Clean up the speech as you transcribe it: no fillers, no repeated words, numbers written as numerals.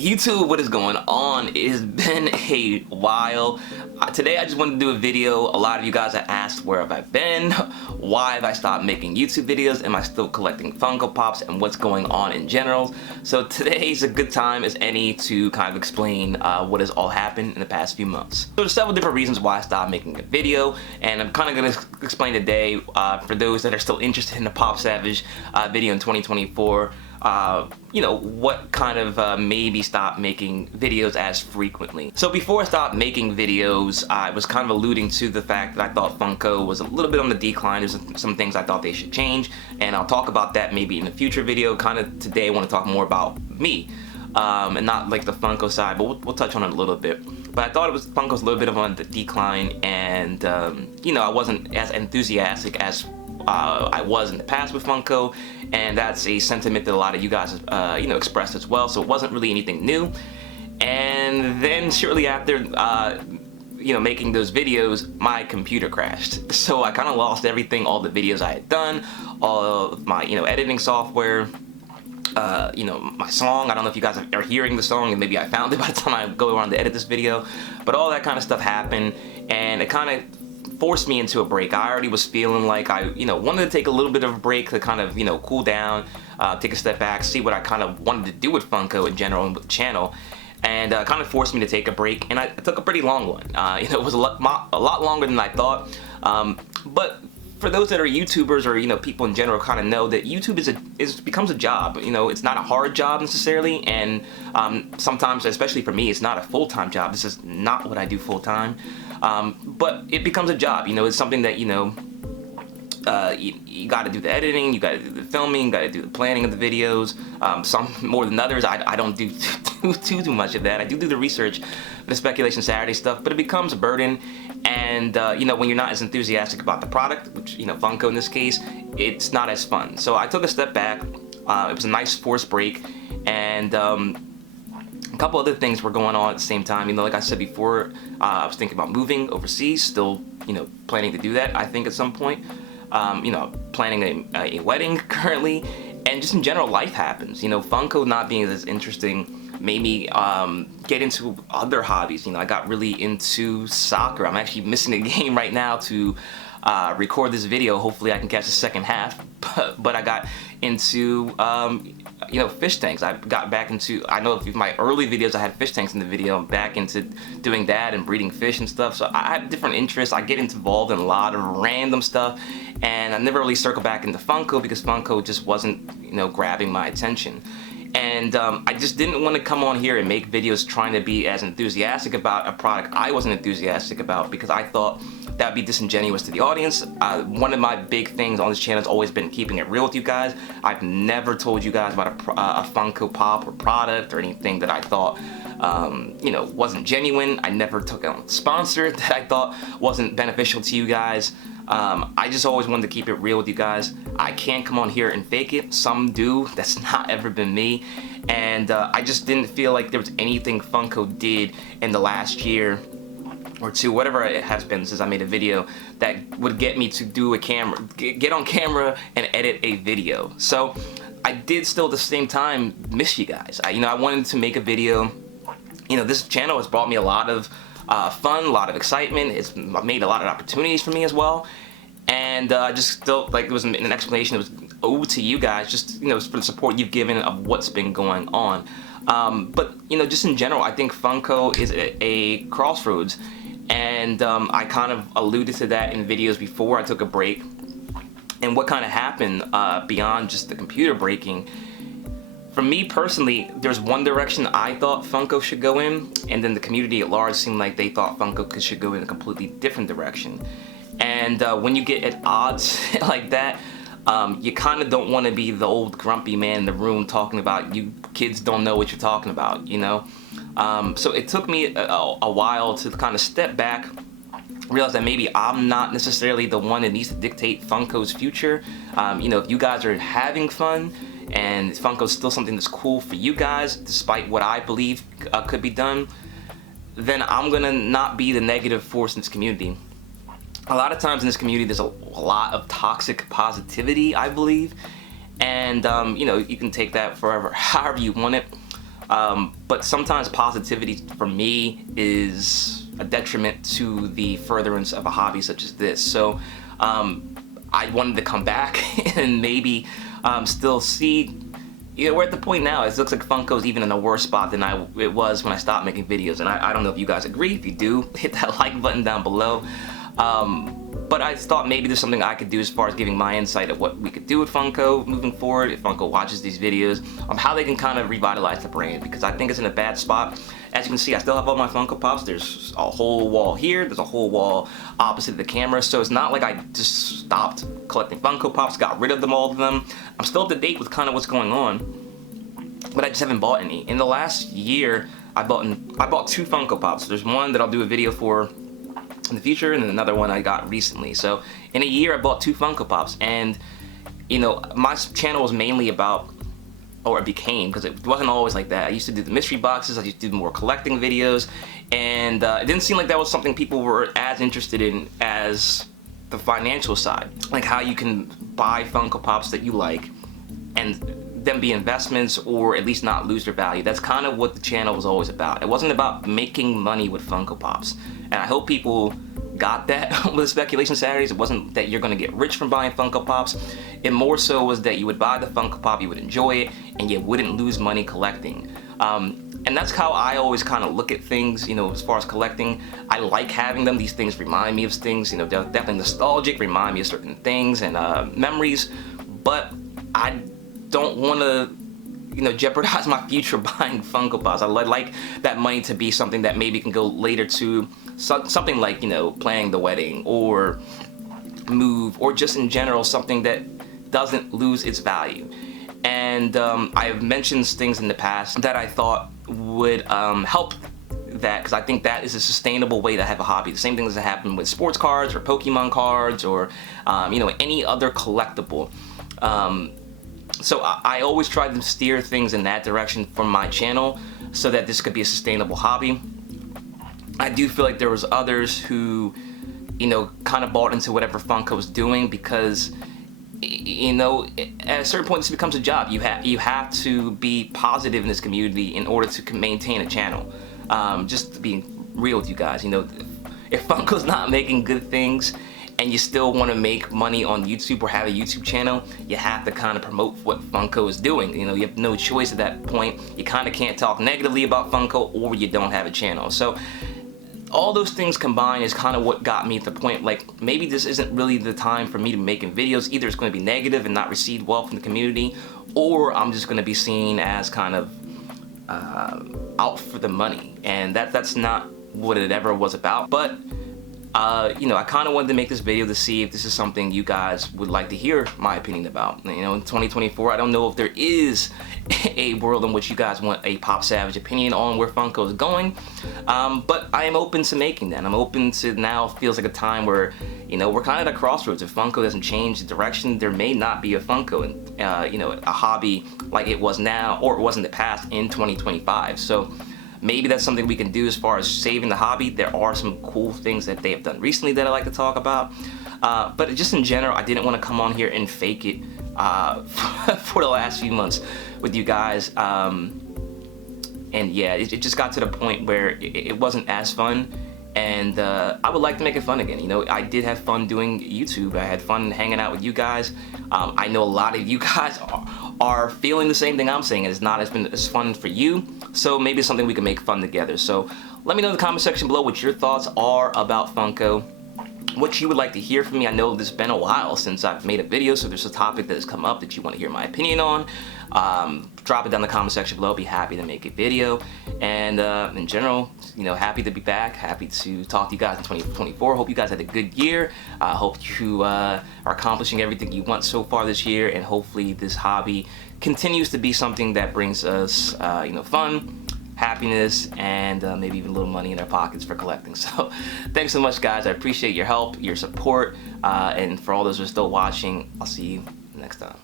YouTube, what is going on? It has been a while. Today I just wanted to do a video. A lot of you guys have asked where have I been, why have I stopped making YouTube videos, am I still collecting Funko Pops, and what's going on in general. So today's a good time as any to kind of explain what has all happened in the past few months. So there's several different reasons why I stopped making a video, and I'm kind of going to explain today for those that are still interested in the Popsavage video in 2024. You know, what kind of made me stop making videos as frequently. So before I stopped making videos, I was kind of alluding to the fact that I thought Funko was a little bit on the decline. There's some things I thought they should change, and I'll talk about that maybe in a future video. Kind of today I want to talk more about me, and not like the Funko side, but we'll touch on it a little bit. But I thought Funko's a little bit of on the decline, and you know, I wasn't as enthusiastic as I was in the past with Funko, and that's a sentiment that a lot of you guys you know, expressed as well, so it wasn't really anything new. And then shortly after you know, making those videos, my computer crashed, so I kind of lost everything, all the videos I had done, all of my, you know, editing software, you know, my song. I don't know if you guys are hearing the song, and maybe I found it by the time I go around to edit this video, but all that kind of stuff happened, and it kind of forced me into a break. I already was feeling like I, you know, wanted to take a little bit of a break to kind of, you know, cool down, take a step back, see what I kind of wanted to do with Funko in general and with the channel, and kind of forced me to take a break, and I took a pretty long one. You know, it was a lot longer than I thought, but for those that are YouTubers or, you know, people in general kind of know that YouTube becomes a job. You know, it's not a hard job necessarily, and sometimes, especially for me, it's not a full-time job. This is not what I do full-time, but it becomes a job. You know, it's something that, you know, you got to do the editing, you got to do the filming, you got to do the planning of the videos. Some more than others. I don't do too much of that. I do the research, the speculation Saturday stuff, but it becomes a burden. And you know, when you're not as enthusiastic about the product, which, you know, Funko in this case, it's not as fun. So I took a step back. It was a nice forced break, and a couple other things were going on at the same time. You know, like I said before, I was thinking about moving overseas. Still, you know, planning to do that, I think, at some point. You know, planning a wedding currently, and just in general, life happens. You know, Funko not being as interesting made me get into other hobbies. You know, I got really into soccer. I'm actually missing a game right now to record this video. Hopefully I can catch the second half, but I got into you know, fish tanks. I got back into, I know if my early videos I had fish tanks in the video. I'm back into doing that and breeding fish and stuff. So I have different interests. I get involved in a lot of random stuff, and I never really circle back into Funko because Funko just wasn't, you know, grabbing my attention. And I just didn't want to come on here and make videos trying to be as enthusiastic about a product I wasn't enthusiastic about, because I thought that would be disingenuous to the audience. One of my big things on this channel has always been keeping it real with you guys. I've never told you guys about a Funko Pop or product or anything that I thought you know, wasn't genuine. I never took a sponsor that I thought wasn't beneficial to you guys. I just always wanted to keep it real with you guys. I can't come on here and fake it. Some do. That's not ever been me. And I just didn't feel like there was anything Funko did in the last year or two, whatever it has been since I made a video, that would get me to do a get on camera and edit a video. So I did still at the same time miss you guys. You know, I wanted to make a video. You know, this channel has brought me a lot of fun, a lot of excitement. It's made a lot of opportunities for me as well, and I just felt like it was an explanation that was owed to you guys, just, you know, for the support you've given of what's been going on. But, you know, just in general, I think Funko is a crossroads, and I kind of alluded to that in videos before I took a break, and what kind of happened beyond just the computer breaking. For me personally, there's one direction I thought Funko should go in, and then the community at large seemed like they thought Funko should go in a completely different direction. And when you get at odds like that, you kind of don't want to be the old grumpy man in the room talking about you kids don't know what you're talking about, you know? So it took me a while to kind of step back, realize that maybe I'm not necessarily the one that needs to dictate Funko's future. You know, if you guys are having fun, and Funko's still something that's cool for you guys, despite what I believe could be done, then I'm gonna not be the negative force in this community. A lot of times in this community, there's a lot of toxic positivity, I believe, and you know, you can take that forever, however you want it. But sometimes positivity for me is a detriment to the furtherance of a hobby such as this. So I wanted to come back and maybe still see, we're at the point now, it looks like Funko's even in a worse spot than it was when I stopped making videos. And I don't know if you guys agree. If you do, hit that like button down below. But I thought maybe there's something I could do as far as giving my insight of what we could do with Funko moving forward, if Funko watches these videos, on how they can kind of revitalize the brand, because I think it's in a bad spot. As you can see, I still have all my Funko Pops. There's a whole wall here, there's a whole wall opposite the camera, so it's not like I just stopped collecting Funko Pops, got rid of all of them. I'm still up to date with kind of what's going on, but I just haven't bought any. In the last year, I bought 2 Funko Pops. There's one that I'll do a video for in the future, and then another one I got recently. So in a year I bought 2 Funko Pops, and my channel was mainly about, or it became, because it wasn't always like that. I used to do the mystery boxes, I used to do more collecting videos, and it didn't seem like that was something people were as interested in as the financial side, like how you can buy Funko Pops that you like and them be investments, or at least not lose their value. That's kind of what the channel was always about. It wasn't about making money with Funko Pops, and I hope people got that with Speculation Saturdays. It wasn't that you're gonna get rich from buying Funko Pops. It more so was that you would buy the Funko Pop, you would enjoy it, and you wouldn't lose money collecting. And that's how I always kind of look at things, as far as collecting. I like having them. These things remind me of things, they're definitely nostalgic, remind me of certain things and memories, but I don't want to jeopardize my future buying Funko Pops. I like that money to be something that maybe can go later to something like planning the wedding, or move, or just in general something that doesn't lose its value. And I've mentioned things in the past that I thought would help that, because I think that is a sustainable way to have a hobby. The same thing as that happen with sports cards or Pokemon cards, or any other collectible. So I always try to steer things in that direction for my channel, so that this could be a sustainable hobby. I do feel like there was others who, kind of bought into whatever Funko was doing, because, at a certain point this becomes a job. You have to be positive in this community in order to maintain a channel. Just to be real with you guys, if Funko's not making good things, and you still want to make money on YouTube or have a YouTube channel, you have to kind of promote what Funko is doing. You have no choice at that point. You kind of can't talk negatively about Funko, or you don't have a channel. So all those things combined is kind of what got me at the point, like, maybe this isn't really the time for me to be making videos. Either it's going to be negative and not receive well from the community, or I'm just going to be seen as kind of out for the money, and that's not what it ever was about. But I kind of wanted to make this video to see if this is something you guys would like to hear my opinion about. In 2024, I don't know if there is a world in which you guys want a Pop Savage opinion on where Funko is going, but I am open to making that. I'm open to, now feels like a time where, we're kind of at a crossroads. If Funko doesn't change the direction, there may not be a Funko, and a hobby like it was now, or it was in the past, in 2025. So maybe that's something we can do as far as saving the hobby. There are some cool things that they have done recently that I like to talk about. But just in general, I didn't want to come on here and fake it for the last few months with you guys. And yeah, it just got to the point where it wasn't as fun. And I would like to make it fun again. I did have fun doing YouTube. I had fun hanging out with you guys. I know a lot of you guys are feeling the same thing I'm saying. It's not been as fun for you. So maybe it's something we can make fun together. So let me know in the comment section below what your thoughts are about Funko, what you would like to hear from me. I know this has been a while since I've made a video, so there's a topic that has come up that you want to hear my opinion on. Drop it down in the comment section below. Be happy to make a video. And in general, happy to be back. Happy to talk to you guys in 2024. Hope you guys had a good year. Hope you are accomplishing everything you want so far this year, and hopefully this hobby continues to be something that brings us fun, happiness, and maybe even a little money in our pockets for collecting. So thanks so much, guys. I appreciate your help, your support, and for all those who are still watching, I'll see you next time.